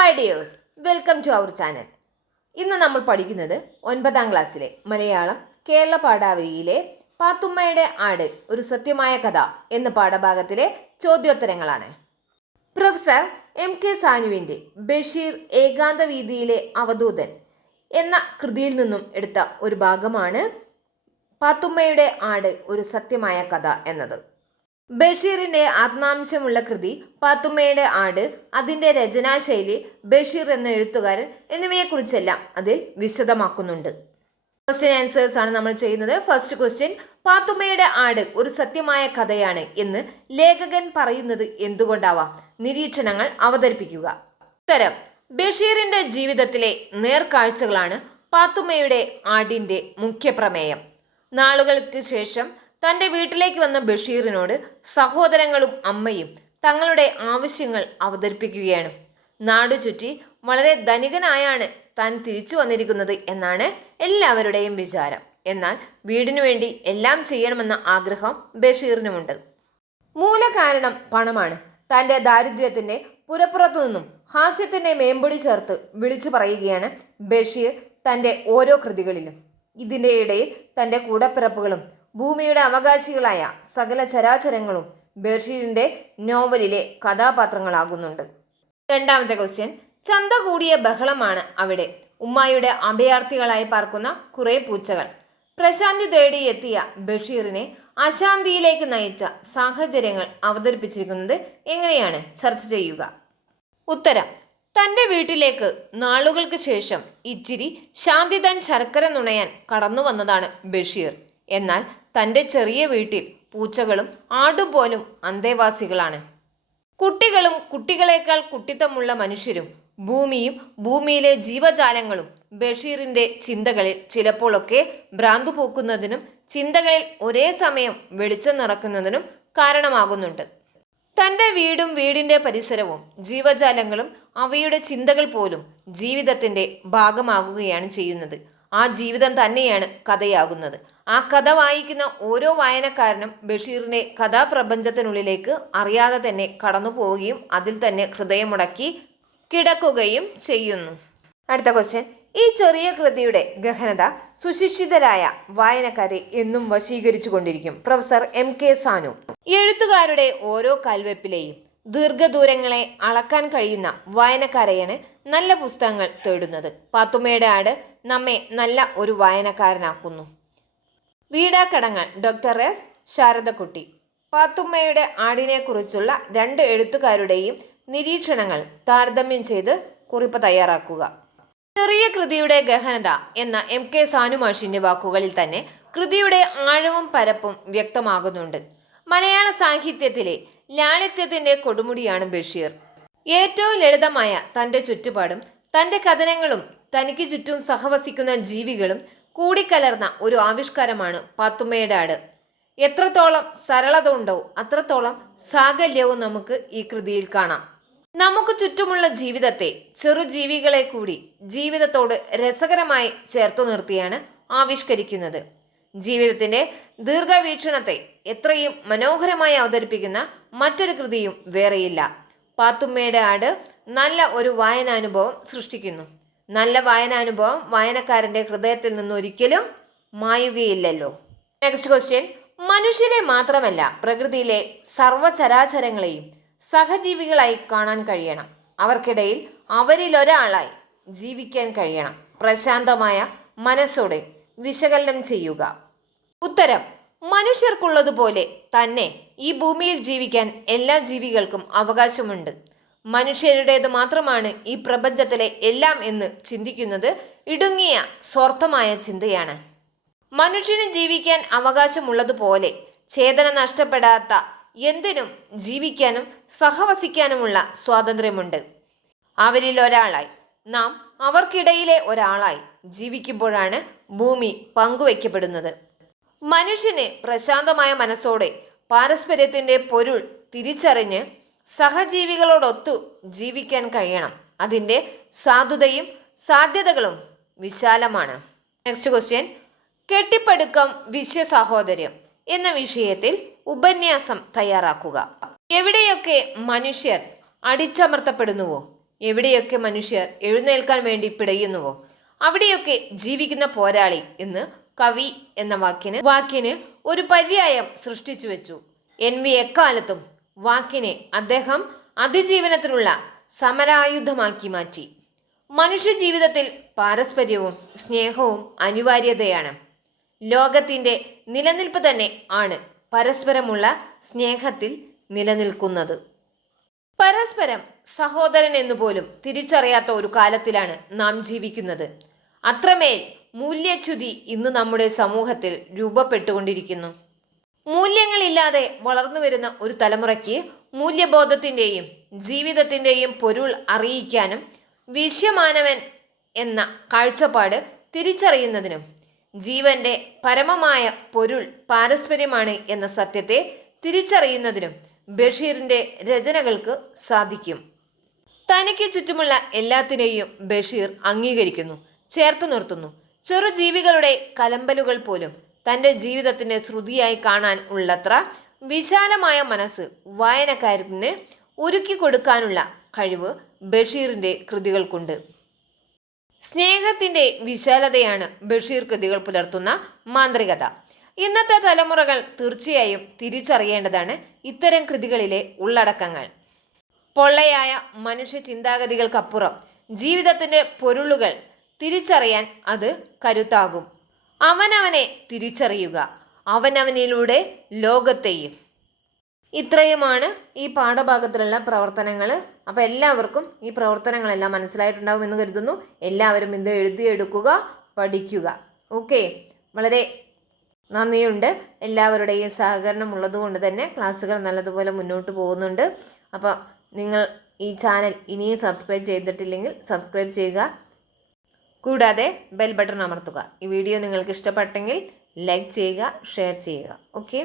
Hi dears welcome to our channel ഇന്ന് നമ്മൾ പഠിക്കുന്നത് ഒൻപതാം ക്ലാസ്സിലെ മലയാളം കേരള പാഠാവലിയിലെ പാത്തുമ്മയുടെ ആട് ഒരു സത്യമായ കഥ എന്ന പാഠഭാഗത്തിലെ ചോദ്യോത്തരങ്ങളാണ്. പ്രൊഫസർ എം കെ സാനുവിന്റെ ബഷീർ ഏകാന്ത വീതിയിലെ അവധൂതൻ എന്ന കൃതിയിൽ നിന്നും എടുത്ത ഒരു ഭാഗമാണ് പാത്തുമ്മയുടെ ആട് ഒരു സത്യമായ കഥ എന്നത്. ബഷീറിന്റെ ആത്മാംശമുള്ള കൃതി പാത്തുമ്മയുടെ ആട് അതിന്റെ രചനാശൈലി ബഷീർ എന്ന എഴുത്തുകാരൻ എന്നിവയെക്കുറിച്ചെല്ലാം അതിൽ വിശദമാക്കുന്നുണ്ട്. ക്വസ്റ്റ്യൻ ആൻസേഴ്സ് ആണ് നമ്മൾ ചെയ്യുന്നത്. ഫസ്റ്റ് ക്വസ്റ്റ്യൻ പാത്തുമ്മയുടെ ആട് ഒരു സത്യമായ കഥയാണ് എന്ന് ലേഖകൻ പറയുന്നത് എന്തുകൊണ്ടാവാം? നിരീക്ഷണങ്ങൾ അവതരിപ്പിക്കുക. ഉത്തരം ബഷീറിന്റെ ജീവിതത്തിലെ നേർക്കാഴ്ചകളാണ് പാത്തുമ്മയുടെ ആടിന്റെ മുഖ്യ പ്രമേയം നാളുകൾക്ക് ശേഷം തന്റെ വീട്ടിലേക്ക് വന്ന ബഷീറിനോട് സഹോദരങ്ങളും അമ്മയും തങ്ങളുടെ ആവശ്യങ്ങൾ അവതരിപ്പിക്കുകയാണ്. നാടു ചുറ്റി വളരെ ധനികനായാണ് താൻ തിരിച്ചു വന്നിരിക്കുന്നത് എന്നാണ് എല്ലാവരുടെയും വിചാരം. എന്നാൽ വീടിനു വേണ്ടി എല്ലാം ചെയ്യണമെന്ന ആഗ്രഹം ബഷീറിനുമുണ്ട്. മൂലകാരണം പണമാണ്. തന്റെ ദാരിദ്ര്യത്തിന്റെ പുരപ്പുറത്തു നിന്നും ഹാസ്യത്തിന്റെ മേമ്പൊടി ചേർത്ത് വിളിച്ചു പറയുകയാണ് ബഷീർ തന്റെ ഓരോ കൃതികളിലും. ഇതിന്റെ ഇടയിൽ തന്റെ കൂടപ്പിറപ്പുകളും ഭൂമിയുടെ അവകാശികളായ സകല ചരാചരങ്ങളും ബഷീറിന്റെ നോവലിലെ കഥാപാത്രങ്ങളാകുന്നുണ്ട്. രണ്ടാമത്തെ ക്വസ്റ്റ്യൻ ചന്ത കൂടിയ ബഹളമാണ് അവിടെ. ഉമ്മായുടെ അഭയാർത്ഥികളായി പാർക്കുന്ന കുറെ പൂച്ചകൾ. പ്രശാന്തി തേടി എത്തിയ ബഷീറിനെ അശാന്തിയിലേക്ക് നയിച്ച സാഹചര്യങ്ങൾ അവതരിപ്പിച്ചിരിക്കുന്നത് എങ്ങനെയാണ്? ചർച്ച ചെയ്യുക. ഉത്തരം. തന്റെ വീട്ടിലേക്ക് നാളുകൾക്ക് ശേഷം ഇച്ചിരി ശാന്തിതൻ ശർക്കര നുണയാൻ കടന്നു വന്നതാണ് ബഷീർ. എന്നാൽ തന്റെ ചെറിയ വീട്ടിൽ പൂച്ചകളും ആടുപോലും അന്തേവാസികളാണ്. കുട്ടികളും കുട്ടികളേക്കാൾ കുട്ടിത്തമുള്ള മനുഷ്യരും ഭൂമിയും ഭൂമിയിലെ ജീവജാലങ്ങളും ബഷീറിന്റെ ചിന്തകളിൽ ചിലപ്പോഴൊക്കെ ഭ്രാന്തു പൂക്കുന്നതിനും ചിന്തകളിൽ ഒരേ സമയം വെളിച്ചം നിറക്കുന്നതിനും കാരണമാകുന്നുണ്ട്. തന്റെ വീടും വീടിന്റെ പരിസരവും ജീവജാലങ്ങളും അവയുടെ ചിന്തകൾ പോലും ജീവിതത്തിന്റെ ഭാഗമാകുകയാണ് ചെയ്യുന്നത്. ആ ജീവിതം തന്നെയാണ് കഥയാകുന്നത്. ആ കഥ വായിക്കുന്ന ഓരോ വായനക്കാരനും ബഷീറിന്റെ കഥാപ്രപഞ്ചത്തിനുള്ളിലേക്ക് അറിയാതെ തന്നെ കടന്നു പോവുകയും അതിൽ തന്നെ ഹൃദയമുടക്കി കിടക്കുകയും ചെയ്യുന്നു. അടുത്ത ക്വസ്റ്റ്യൻ ഈ ചെറിയ കൃതിയുടെ ഗഹനത സുശിക്ഷിതരായ വായനക്കാരെ എന്നും വശീകരിച്ചു കൊണ്ടിരിക്കും. Professor M K Sanu. എഴുത്തുകാരുടെ ഓരോ കൽവെപ്പിലെയും ദീർഘദൂരങ്ങളെ അളക്കാൻ കഴിയുന്ന വായനക്കാരെയാണ് നല്ല പുസ്തകങ്ങൾ തേടുന്നത്. പാത്തുമ്മയുടെ ആട് നമ്മെ നല്ല ഒരു വായനക്കാരനാക്കുന്നു. വീടാക്കടങ്ങൾ ഡോക്ടർ എസ്. ശാരദക്കുട്ടി. പാത്തുമ്മയുടെ ആടിനെക്കുറിച്ചുള്ള രണ്ട് എഴുത്തുകാരുടെയും നിരീക്ഷണങ്ങൾ താരതമ്യം ചെയ്ത് കുറിപ്പ് തയ്യാറാക്കുക. ചെറിയ കൃതിയുടെ ഗഹനത എന്ന എം കെ സാനുമാഷിന്റെ വാക്കുകളിൽ തന്നെ കൃതിയുടെ ആഴവും പരപ്പും വ്യക്തമാകുന്നുണ്ട്. മലയാള സാഹിത്യത്തിലെ ലാളിത്യത്തിന്റെ കൊടുമുടിയാണ് ബഷീർ. ഏറ്റവും ലളിതമായ തന്റെ ചുറ്റുപാടും തന്റെ കഥനങ്ങളും തനിക്ക് ചുറ്റും സഹവസിക്കുന്ന ജീവികളും കൂടിക്കലർന്ന ഒരു ആവിഷ്കാരമാണ് പാത്തുമ്മയുടെ ആട്. എത്രത്തോളം സരളത ഉണ്ടോ അത്രത്തോളം സാകല്യവും നമുക്ക് ഈ കൃതിയിൽ കാണാം. നമുക്ക് ചുറ്റുമുള്ള ജീവിതത്തെ ചെറുജീവികളെ കൂടി ജീവിതത്തോട് രസകരമായി ചേർത്തു നിർത്തിയാണ് ആവിഷ്കരിക്കുന്നത്. ജീവിതത്തിന്റെ ദീർഘവീക്ഷണത്തെ എത്രയും മനോഹരമായി അവതരിപ്പിക്കുന്ന മറ്റൊരു കൃതിയും വേറെയില്ല. പാത്തുമ്മയുടെ ആട് നല്ല ഒരു വായനാനുഭവം സൃഷ്ടിക്കുന്നു. നല്ല വായനാനുഭവം വായനക്കാരന്റെ ഹൃദയത്തിൽ നിന്ന് ഒരിക്കലും മായുകയില്ലല്ലോ. നെക്സ്റ്റ് ക്വസ്റ്റ്യൻ മനുഷ്യനെ മാത്രമല്ല പ്രകൃതിയിലെ സർവചരാചരങ്ങളെയും സഹജീവികളായി കാണാൻ കഴിയണം. അവർക്കിടയിൽ അവരിലൊരാളായി ജീവിക്കാൻ കഴിയണം. പ്രശാന്തമായ മനസ്സോടെ വിശകലനം ചെയ്യുക. ഉത്തരം മനുഷ്യർക്കുള്ളതുപോലെ തന്നെ ഈ ഭൂമിയിൽ ജീവിക്കാൻ എല്ലാ ജീവികൾക്കും അവകാശമുണ്ട്. മനുഷ്യരുടേത് മാത്രമാണ് ഈ പ്രപഞ്ചത്തിലെ എല്ലാം എന്ന് ചിന്തിക്കുന്നത് ഇടുങ്ങിയ സ്വാർത്ഥമായ ചിന്തയാണ്. മനുഷ്യന് ജീവിക്കാൻ അവകാശമുള്ളതുപോലെ ചേതന നഷ്ടപ്പെടാത്ത എന്തിനും ജീവിക്കാനും സഹവസിക്കാനുമുള്ള സ്വാതന്ത്ര്യമുണ്ട്. അവരിൽ ഒരാളായി നാം അവർക്കിടയിലെ ഒരാളായി ജീവിക്കുമ്പോഴാണ് ഭൂമി പങ്കുവയ്ക്കപ്പെടുന്നത്. മനുഷ്യന് പ്രശാന്തമായ മനസ്സോടെ പാരസ്പര്യത്തിന്റെ പൊരുൾ തിരിച്ചറിഞ്ഞ് സഹജീവികളോടൊത്തു ജീവിക്കാൻ കഴിയണം. അതിന്റെ സാധുതയും സാധ്യതകളും വിശാലമാണ്. നെക്സ്റ്റ് ക്വസ്റ്റ്യൻ കെട്ടിപ്പടുക്കം വിശ്വ സഹോദര്യം എന്ന വിഷയത്തിൽ ഉപന്യാസം തയ്യാറാക്കുക. എവിടെയൊക്കെ മനുഷ്യർ അടിച്ചമർത്തപ്പെടുന്നുവോ? എവിടെയൊക്കെ മനുഷ്യർ എഴുന്നേൽക്കാൻ വേണ്ടി പിടയുന്നുവോ? അവിടെയൊക്കെ ജീവിക്കുന്ന പോരാളി എന്ന് കവി എന്ന വാക്കിന് വാക്കിന് ഒരു പര്യായം സൃഷ്ടിച്ചു വെച്ചു. എൻ വി എക്കാലത്തും വാക്കിനെ അദ്ദേഹം അതിജീവനത്തിനുള്ള സമരായുധമാക്കി മാറ്റി. മനുഷ്യ ജീവിതത്തിൽ പാരസ്പര്യവും സ്നേഹവും അനിവാര്യതയാണ്. ലോകത്തിന്റെ നിലനിൽപ്പ് തന്നെ ആണ് പരസ്പരമുള്ള സ്നേഹത്തിൽ നിലനിൽക്കുന്നത്. പരസ്പരം സഹോദരൻ എന്നുപോലും തിരിച്ചറിയാത്ത ഒരു കാലത്തിലാണ് നാം ജീവിക്കുന്നത്. അത്രമേൽ മൂല്യച്യുതി ഇന്ന് നമ്മുടെ സമൂഹത്തിൽ രൂപപ്പെട്ടുകൊണ്ടിരിക്കുന്നു. മൂല്യങ്ങളില്ലാതെ വളർന്നു വരുന്ന ഒരു തലമുറയ്ക്ക് മൂല്യബോധത്തിന്റെയും ജീവിതത്തിന്റെയും പൊരുൾ അറിയിക്കാനും വിശ്വമാനവൻ എന്ന കാഴ്ചപ്പാട് തിരിച്ചറിയുന്നതിനും ജീവന്റെ പരമമായ പൊരുൾ പാരസ്പര്യമാണ് എന്ന സത്യത്തെ തിരിച്ചറിയുന്നതിനും ബഷീറിന്റെ രചനകൾക്ക് സാധിക്കും. തനിക്ക് ചുറ്റുമുള്ള എല്ലാത്തിനെയും ബഷീർ അംഗീകരിക്കുന്നു ചേർത്തു നിർത്തുന്നു. ചെറുജീവികളുടെ കലമ്പലുകൾ പോലും തന്റെ ജീവിതത്തിന്റെ ശ്രുതിയായി കാണാൻ ഉള്ളത്ര വിശാലമായ മനസ്സ് വായനക്കാരന് ഒരുക്കി കൊടുക്കാനുള്ള കഴിവ് ബഷീറിന്റെ കൃതികൾക്കുണ്ട്. സ്നേഹത്തിന്റെ വിശാലതയാണ് ബഷീർ കൃതികൾ പുലർത്തുന്ന മാന്ത്രികത. ഇന്നത്തെ തലമുറകൾ തീർച്ചയായും തിരിച്ചറിയേണ്ടതാണ് ഇത്തരം കൃതികളിലെ ഉള്ളടക്കങ്ങൾ. പൊള്ളയായ മനുഷ്യ ചിന്താഗതികൾക്കപ്പുറം ജീവിതത്തിന്റെ പൊരുളുകൾ തിരിച്ചറിയാൻ അത് കരുത്താകും. അവനവനെ തിരിച്ചറിയുക. അവനവനിലൂടെ ലോകത്തെയും. ഇത്രയുമാണ് ഈ പാഠഭാഗത്തിലുള്ള പ്രവർത്തനങ്ങൾ അപ്പോൾ എല്ലാവർക്കും ഈ പ്രവർത്തനങ്ങളെല്ലാം മനസ്സിലായിട്ടുണ്ടാവും എന്ന് കരുതുന്നു. എല്ലാവരും ഇത് എഴുതിയെടുക്കുക പഠിക്കുക. ഓക്കെ? വളരെ നന്ദിയുണ്ട്. എല്ലാവരുടെയും സഹകരണം ഉള്ളതുകൊണ്ട് തന്നെ ക്ലാസ്സുകൾ നല്ലതുപോലെ മുന്നോട്ട് പോകുന്നുണ്ട്. അപ്പോൾ നിങ്ങൾ ഈ ചാനൽ ഇനിയും സബ്സ്ക്രൈബ് ചെയ്തിട്ടില്ലെങ്കിൽ സബ്സ്ക്രൈബ് ചെയ്യുക. കൂടാതെ ബെൽ ബട്ടൺ അമർത്തുക. ഈ വീഡിയോ നിങ്ങൾക്ക് ഇഷ്ടപ്പെട്ടെങ്കിൽ ലൈക്ക് ചെയ്യുക ഷെയർ ചെയ്യുക. ഓക്കെ